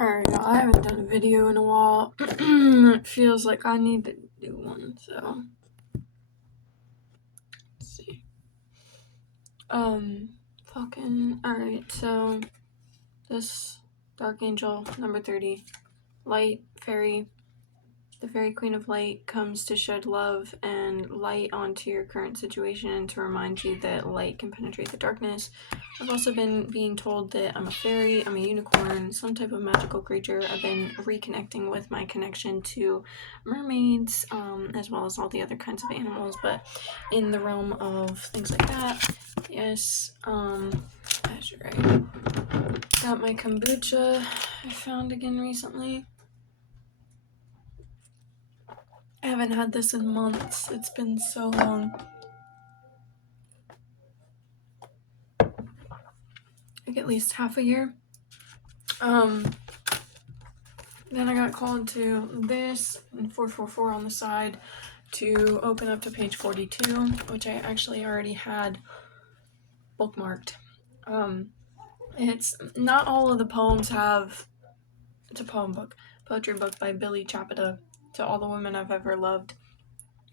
Alright, I haven't done a video in a while. It feels like I need to do one, so. Let's see. Alright, so this Dark Angel, number 30, Light Fairy. The Fairy Queen of Light comes to shed love and light onto your current situation and to remind you that light can penetrate the darkness. I've also been being told that I'm a fairy, I'm a unicorn, some type of magical creature. I've been reconnecting with my connection to mermaids, as well as all the other kinds of animals, but in the realm of things like that, yes, that's right. Got my kombucha I found again recently. I haven't had this in months. It's been so long. Like at least half a year. Then I got called to this and 444 on the side to open up to page 42, which I actually already had bookmarked. It's not all of the poems have. It's a poem book, poetry book by Billy Chapita, To All the Women I've Ever Loved,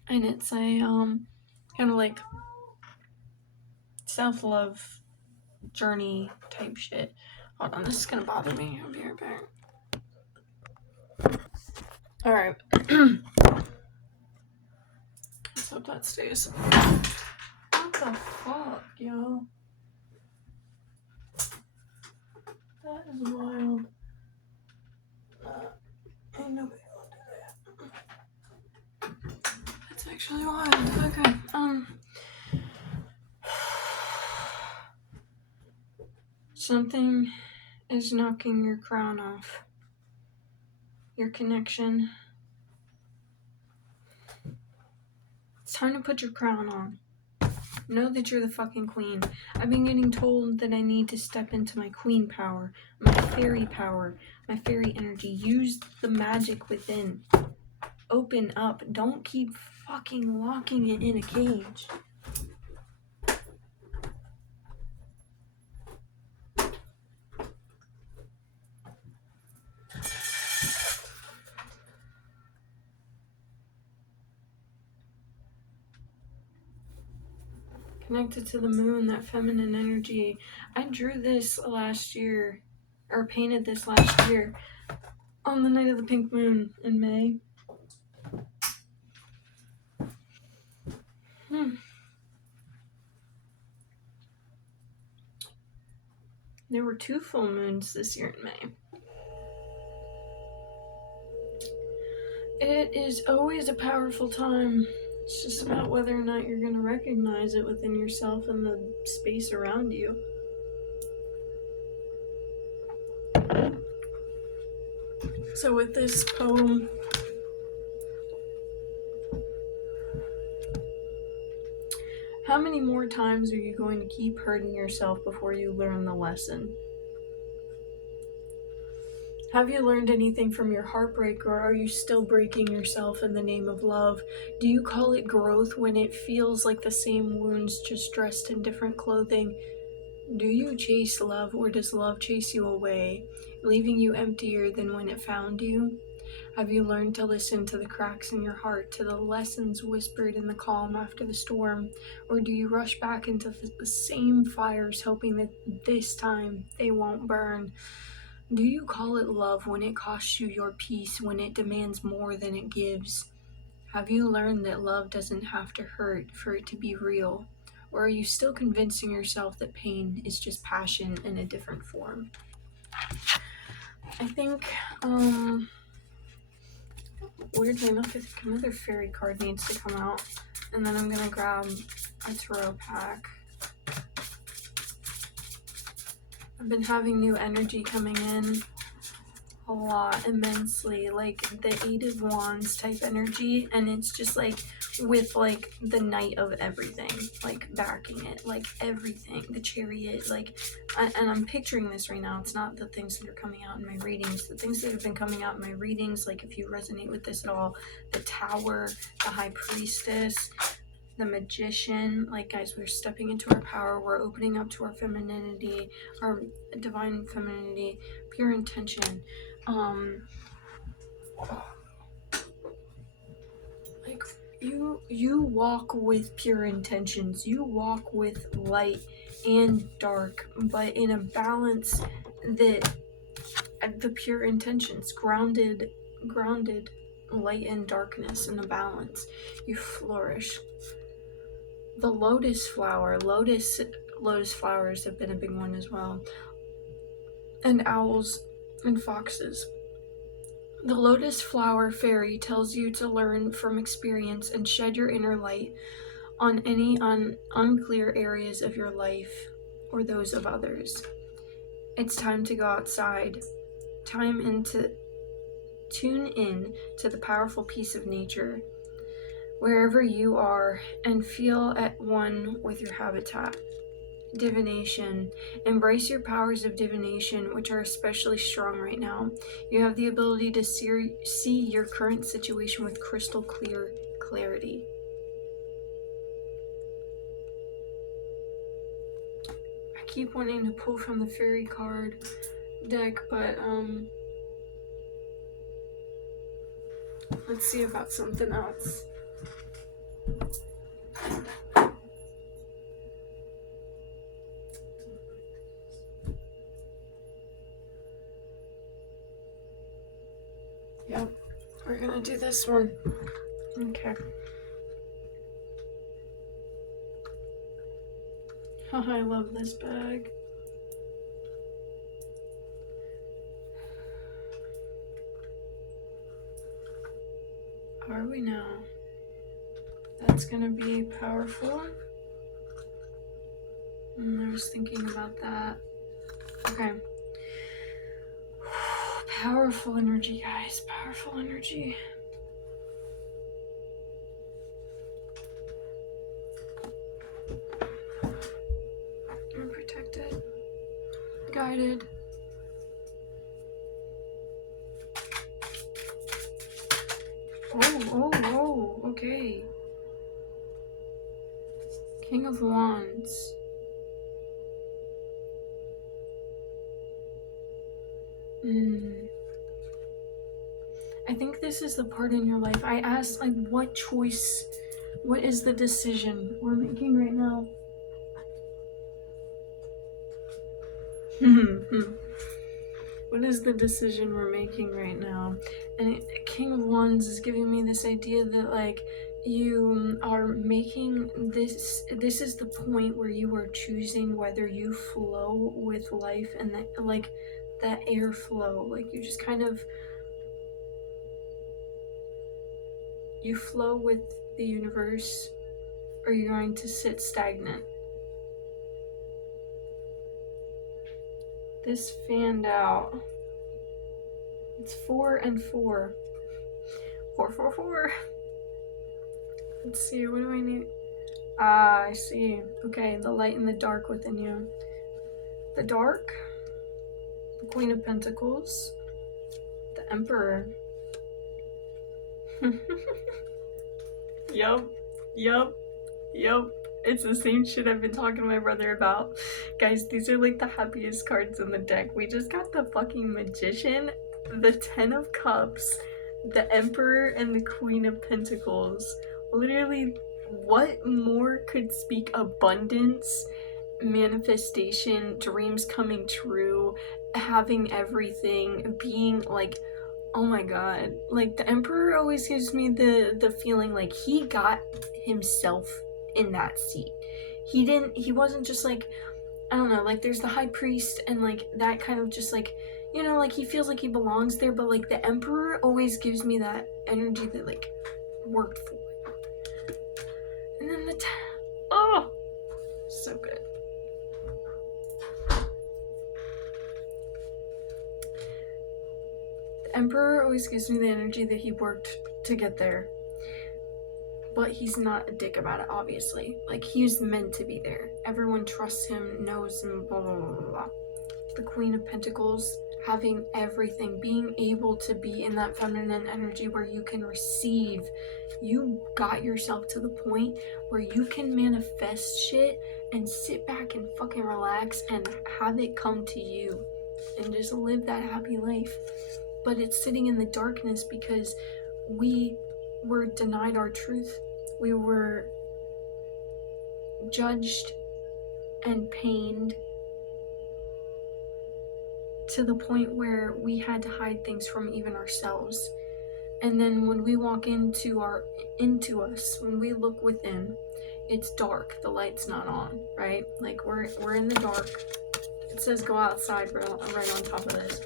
and it's a kind of like self-love journey type shit. Hold on, this is gonna bother me. I'll be right back. Alright. Let's hope that stays. What the fuck, yo? That is wild. Ain't nobody gonna do that. That's actually wild. Okay. Something is knocking your crown off. Your connection. It's time to put your crown on. Know that you're the fucking queen. I've been getting told that I need to step into my queen power, my fairy energy. Use the magic within. Open up. Don't keep fucking locking it in a cage. Connected to the moon, that feminine energy. I drew this last year, or painted this last year, on the night of the pink moon in May. There were 2 full moons this year in May. It is always a powerful time. It's just about whether or not you're going to recognize it within yourself and the space around you. So with this poem, how many more times are you going to keep hurting yourself before you learn the lesson? Have you learned anything from your heartbreak, or are you still breaking yourself in the name of love? Do you call it growth when it feels like the same wounds just dressed in different clothing? Do you chase love, or does love chase you away, leaving you emptier than when it found you? Have you learned to listen to the cracks in your heart, to the lessons whispered in the calm after the storm? Or do you rush back into the same fires, hoping that this time they won't burn? Do you call it love when it costs you your peace, when it demands more than it gives? Have you learned that love doesn't have to hurt for it to be real? Or are you still convincing yourself that pain is just passion in a different form? I think, weirdly enough, I think another fairy card needs to come out. And then I'm gonna grab a tarot pack. I've been having new energy coming in a lot, immensely, like the 8 of Wands type energy, and it's just like with like the Knight of everything, like backing it, like everything, the Chariot, like, and I'm picturing this right now. It's not the things that are coming out in my readings. The things that have been coming out in my readings, like if you resonate with this at all, the Tower, the High Priestess, the Magician. Like, guys, we're stepping into our power. We're opening up to our femininity, our divine femininity, pure intention. Like, you walk with pure intentions. You walk with light and dark, but in a balance that the pure intentions, grounded light and darkness in a balance. You flourish. The lotus flowers have been a big one as well. And owls and foxes. The lotus flower fairy tells you to learn from experience and shed your inner light on any unclear areas of your life or those of others. It's time to go outside. Tune in to the powerful peace of nature wherever you are and feel at one with your habitat. Divination. Embrace your powers of divination, which are especially strong right now. You have the ability to see your current situation with crystal clear clarity. I keep wanting to pull from the fairy card deck, but let's see about something else. Yep, we're gonna do this one. Okay. Oh, I love this bag. How are we now? That's gonna be powerful. I was thinking about that. Okay. Powerful energy, guys. Powerful energy. I'm protected. Guided. Oh, okay. King of Wands. I think this is the part in your life. I asked, like, what is the decision we're making right now? What is the decision we're making right now? And King of Wands is giving me this idea that, like, you are making this is the point where you are choosing whether you flow with life and that, like, that airflow, like, you just kind of, you flow with the universe, or you're going to sit stagnant. This fanned out. It's 4 and 4. 4, 4, 4. Let's see, what do I need? Ah, I see. Okay, the light and the dark within you. The dark, the Queen of Pentacles, the Emperor. Yup. It's the same shit I've been talking to my brother about. Guys, these are like the happiest cards in the deck. We just got the fucking Magician, the 10 of Cups, the Emperor, and the Queen of Pentacles. Literally, what more could speak abundance, manifestation, dreams coming true, having everything, being like, oh my god. Like, the Emperor always gives me the feeling like he got himself in that seat. He wasn't just like, I don't know, like, there's the High Priest and, like, that kind of just, like, you know, like, he feels like he belongs there, but, like, the Emperor always gives me that energy that, like, worked for him. And then oh, so good. The Emperor always gives me the energy that he worked to get there. But he's not a dick about it, obviously. Like, he's meant to be there. Everyone trusts him, knows him, blah, blah, blah, blah, blah. The Queen of Pentacles, having everything, being able to be in that feminine energy where you can receive. You got yourself to the point where you can manifest shit and sit back and fucking relax and have it come to you. And just live that happy life. but it's sitting in the darkness because we were denied our truth. We were judged and pained to the point where we had to hide things from even ourselves. And then when we walk into us, when we look within, it's dark. The light's not on, right? Like we're in the dark. It says go outside right on top of this.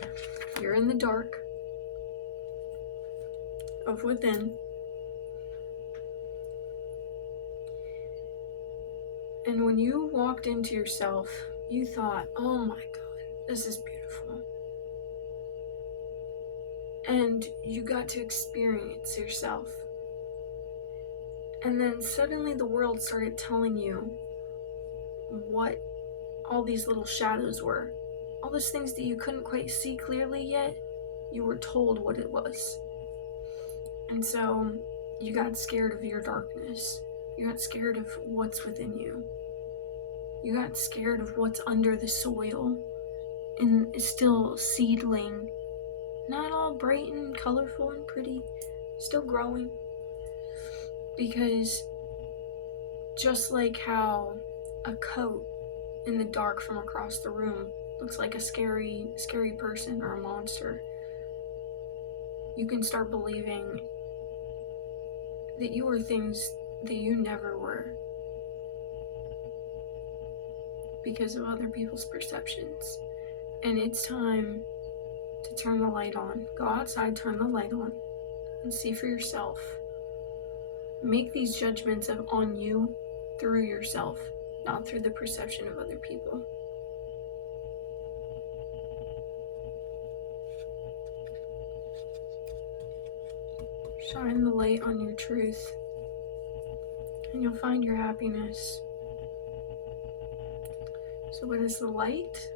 You're in the dark of within. And when you walked into yourself, you thought, oh my God, this is beautiful. And you got to experience yourself. And then suddenly the world started telling you what all these little shadows were. All those things that you couldn't quite see clearly yet, you were told what it was. And so you got scared of your darkness. You got scared of what's within you. You got scared of what's under the soil and is still seedling. Not all bright and colorful and pretty, still growing. Because just like how a coat in the dark from across the room looks like a scary person or a monster, you can start believing that you are things that you never were because of other people's perceptions. And it's time to turn the light on. Go outside, turn the light on, and see for yourself. Make these judgments on you through yourself, not through the perception of other people. Shine the light on your truth, and you'll find your happiness. So what is the light?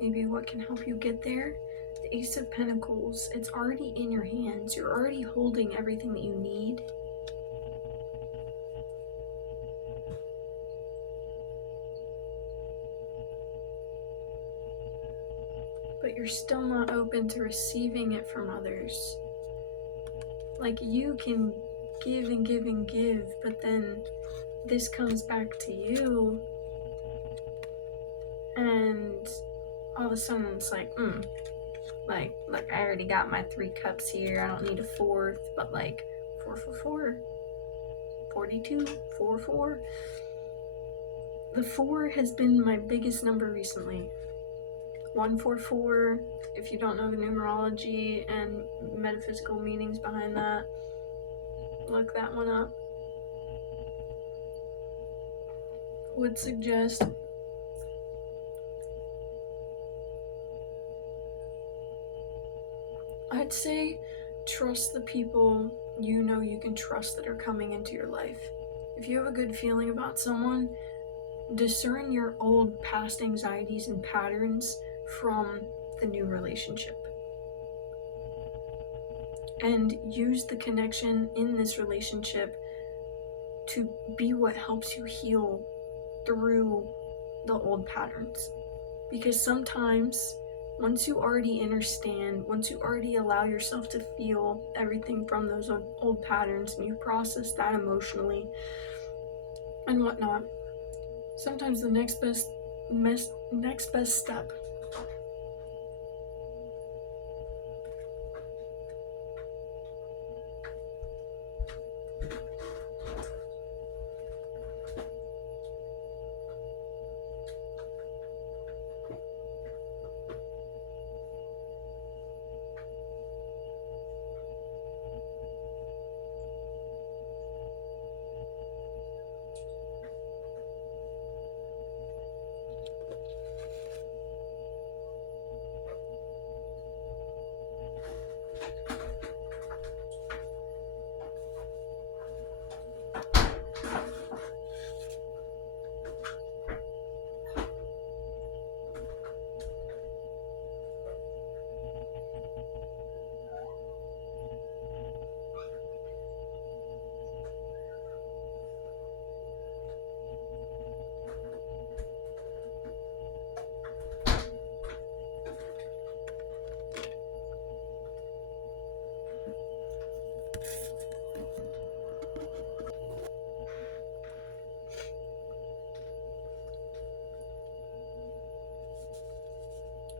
Maybe what can help you get there? The Ace of Pentacles. It's already in your hands. You're already holding everything that you need. But you're still not open to receiving it from others. Like you can give and give and give, but then this comes back to you, and all of a sudden it's like, like I already got my 3 cups here. I don't need a 4th, but like 4 for 4, 42, 4 4. The 4 has been my biggest number recently. 144. If you don't know the numerology and metaphysical meanings behind that, look that one up. Would suggest I'd say trust the people you know you can trust that are coming into your life. If you have a good feeling about someone, discern your old past anxieties and patterns from the new relationship. And use the connection in this relationship to be what helps you heal through the old patterns. Because sometimes, once you already understand, once you already allow yourself to feel everything from those old patterns and you process that emotionally and whatnot, sometimes the next best step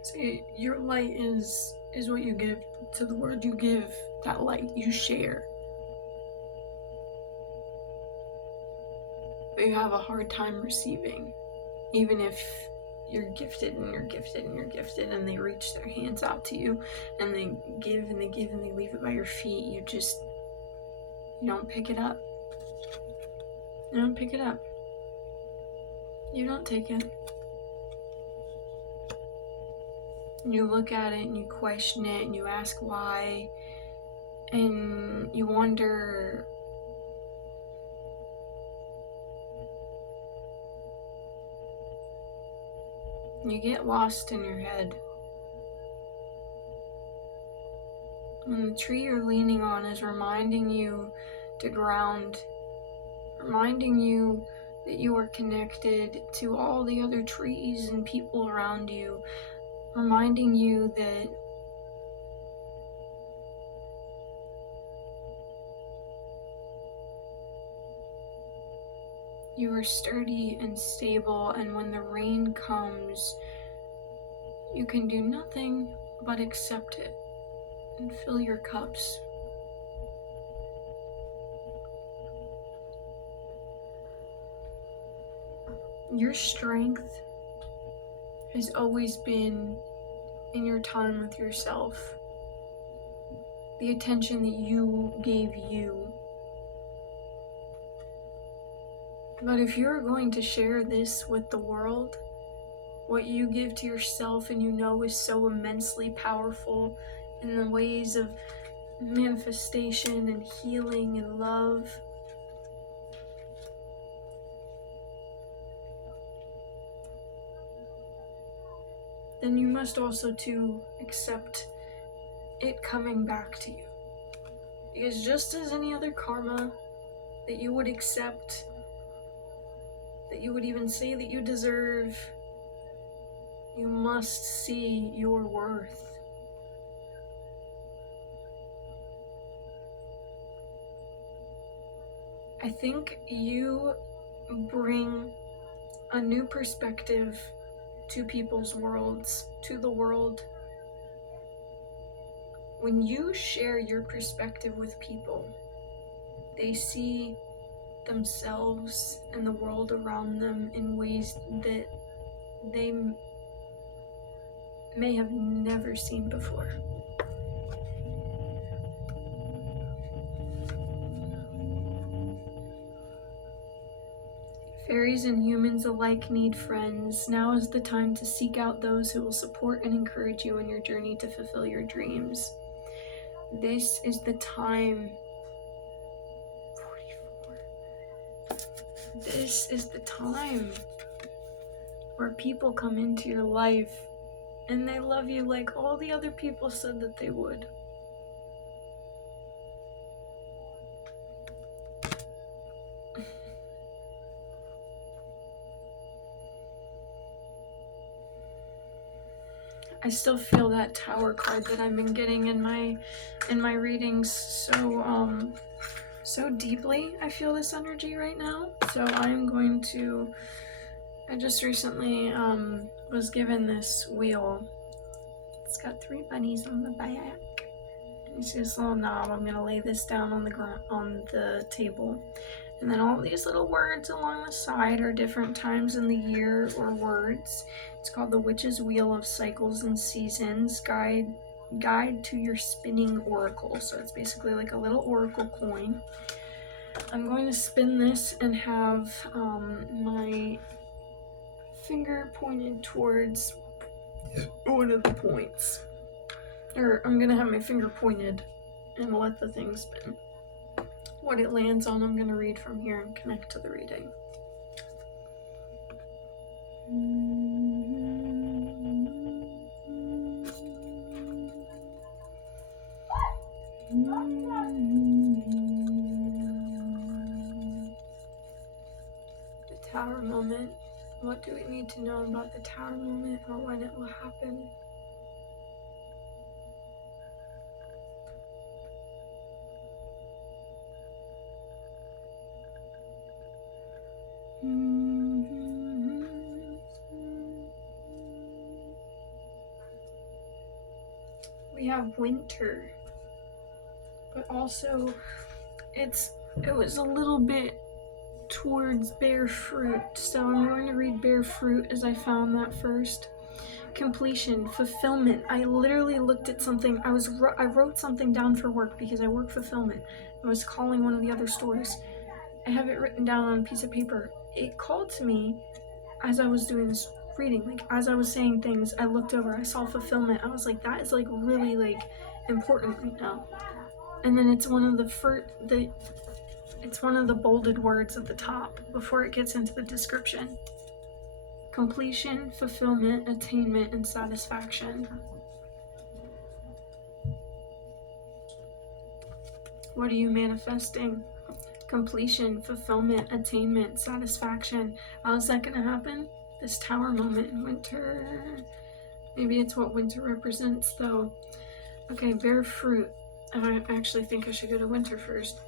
See, your light is what you give to the world. You give that light, you share. But you have a hard time receiving. Even if you're gifted and you're gifted and you're gifted and they reach their hands out to you and they give and they give and they leave it by your feet, you don't pick it up. You don't pick it up. You don't take it. You look at it and you question it and you ask why, and you wonder, you get lost in your head. And the tree you're leaning on is reminding you to ground, reminding you that you are connected to all the other trees and people around you, reminding you that you are sturdy and stable, and when the rain comes, you can do nothing but accept it and fill your cups. Your strength has always been in your time with yourself, the attention that you gave you. But if you're going to share this with the world, what you give to yourself and you know is so immensely powerful in the ways of manifestation and healing and love, then you must also too accept it coming back to you. Because just as any other karma that you would accept, that you would even say that you deserve, you must see your worth. I think you bring a new perspective to people's worlds, to the world. When you share your perspective with people, they see themselves and the world around them in ways that they may have never seen before. Fairies and humans alike need friends. Now is the time to seek out those who will support and encourage you in your journey to fulfill your dreams. This is the time. 44. This is the time where people come into your life and they love you like all the other people said that they would. I still feel that Tower card that I've been getting in my readings so deeply. I feel this energy right now. So I just recently was given this wheel. It's got 3 bunnies on the back. You see this little knob. I'm gonna lay this down on the table. And then all these little words along the side are different times in the year or words. It's called the Witch's Wheel of Cycles and Seasons, guide to your spinning oracle. So it's basically like a little oracle coin. I'm going to spin this and have my finger pointed towards one of the points. Or I'm going to have my finger pointed and let the thing spin. What it lands on, I'm going to read from here and connect to the reading. The Tower moment. What do we need to know about the Tower moment or when it will happen? We have winter, but also it was a little bit towards bear fruit, so I'm going to read bear fruit as I found that first. Completion, fulfillment. I literally looked at something. I wrote something down for work because I work fulfillment. I was calling one of the other stores. I have it written down on a piece of paper. It called to me as I was doing this reading. Like as I was saying things, I looked over. I saw fulfillment. I was like, that is like really like important right now. And then it's one of the it's one of the bolded words at the top before it gets into the description. Completion, fulfillment, attainment, and satisfaction. What are you manifesting? Completion, fulfillment, attainment, satisfaction. How's that going to happen? This tower moment in winter. Maybe it's what winter represents, though. Okay, bear fruit. I actually think I should go to winter first.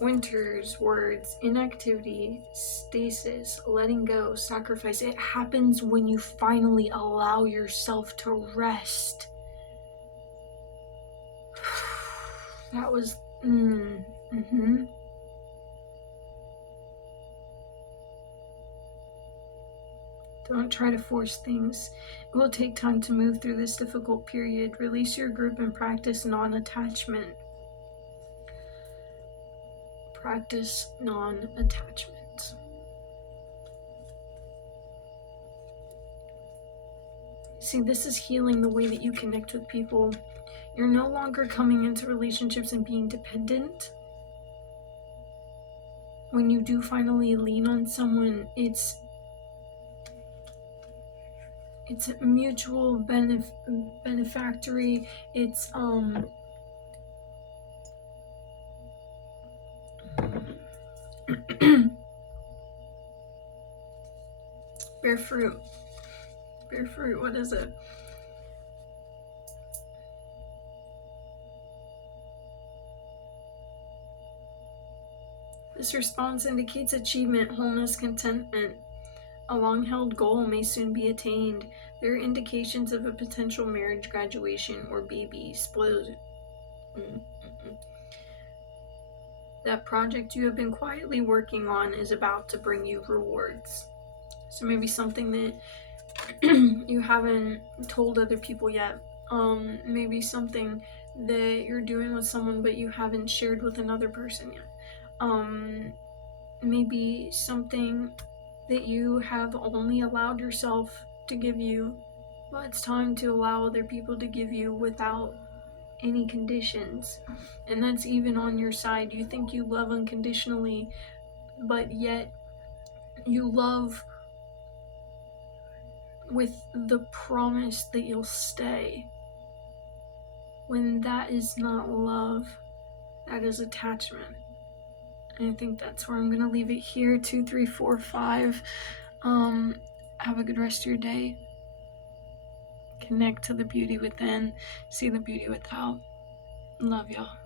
Winter's words: inactivity, stasis, letting go, sacrifice. It happens when you finally allow yourself to rest. That was Don't try to force things. It will take time to move through this difficult period. Release your grip and practice non-attachment. Practice non-attachment. See, this is healing the way that you connect with people. You're no longer coming into relationships and being dependent. When you do finally lean on someone, it's mutual benefactory. It's bear fruit. Bear fruit, what is it? This response indicates achievement, wholeness, contentment. A long-held goal may soon be attained. There are indications of a potential marriage, graduation, or baby. Spoilers. That project you have been quietly working on is about to bring you rewards. So maybe something that you haven't told other people yet. Maybe something that you're doing with someone but you haven't shared with another person yet. Maybe something that you have only allowed yourself to give you, but it's time to allow other people to give you without any conditions. And that's even on your side. You think you love unconditionally, but yet you love with the promise that you'll stay. When that is not love, that is attachment. And I think that's where I'm going to leave it here. 2, 3, 4, 5. Have a good rest of your day. Connect to the beauty within. See the beauty without. Love y'all.